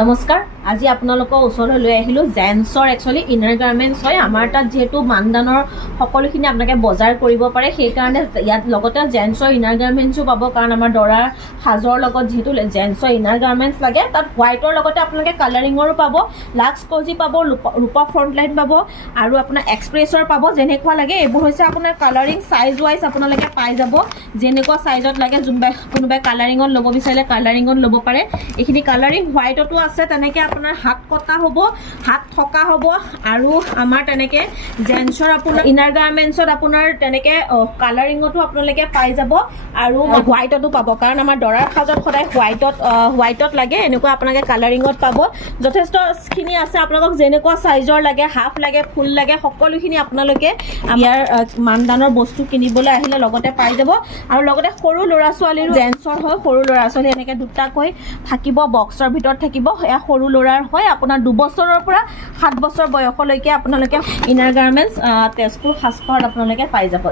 নমস্কাৰ আজি আপোনালোকৰ ওচৰলৈ লৈ আহিলোঁ জেন্টছৰ একচুৱেলি ইনাৰ গাৰ্মেণ্টছ হয় আমাৰ তাত যেহেতু মানদানৰ সকলোখিনি আপোনালোকে বজাৰ কৰিব পাৰে সেইকাৰণে ইয়াত লগতে জেন্টছৰ ইনাৰ গাৰ্মেণ্টছো পাব কাৰণ আমাৰ দৰাৰ সাজৰ লগত যেহেতু জেন্টছৰ ইনাৰ গাৰ্মেণ্টছ লাগে তাত হোৱাইটৰ লগতে আপোনালোকে কালাৰিঙৰো পাব লাক্স কজি পাব ৰূপা ফ্ৰণ্টলাইন পাব আৰু আপোনাৰ এক্সপ্ৰেছৰ পাব যেনেকুৱা লাগে এইবোৰ হৈছে আপোনাৰ কালাৰিং সাইজ ৱাইজ আপোনালোকে পাই যাব যেনেকুৱা সাইজত লাগে কোনোবাই কালাৰিঙত ল'ব বিচাৰিলে কালাৰিঙত ল'ব পাৰে এইখিনি কালাৰিং হোৱাইটতো আছে তেনেকে আপোনাৰ হাত কটা হ'ব হাত থকা হ'ব আৰু আমাৰ তেনেকে জেন্টছৰ আপোনাৰ ইনাৰ গাৰ্মেণ্টছত আপোনাৰ তেনেকে কালাৰিঙতো আপোনালোকে পাই যাব আৰু হোৱাইটতো পাব কাৰণ আমাৰ দৰাৰ সাজত সদায় হোৱাইটত লাগে এনেকুৱা আপোনালোকে কালাৰিঙত পাব যথেষ্টখিনি আছে আপোনালোকক যেনেকুৱা সাইজৰ লাগে হাফ লাগে ফুল লাগে সকলোখিনি আপোনালোকে ইয়াৰ মানদানৰ বস্তু কিনিবলৈ আহিলে লগতে পাই যাব আৰু লগতে সৰু ল'ৰা ছোৱালীৰ জেন্টছৰ হয় সৰু ল'ৰা ছোৱালী এনেকে দুটাকৈ থাকিব বক্সৰ ভিতৰত থাকিব এয়া সৰু ল'ৰাৰ হয় আপোনাৰ 2 বছৰৰ পৰা 7 বছৰ বয়সলৈকে আপোনালোকে ইনাৰ গাৰ্মেণ্টছ তেজপুৰ সাজপাৰত আপোনালোকে পাই যাব।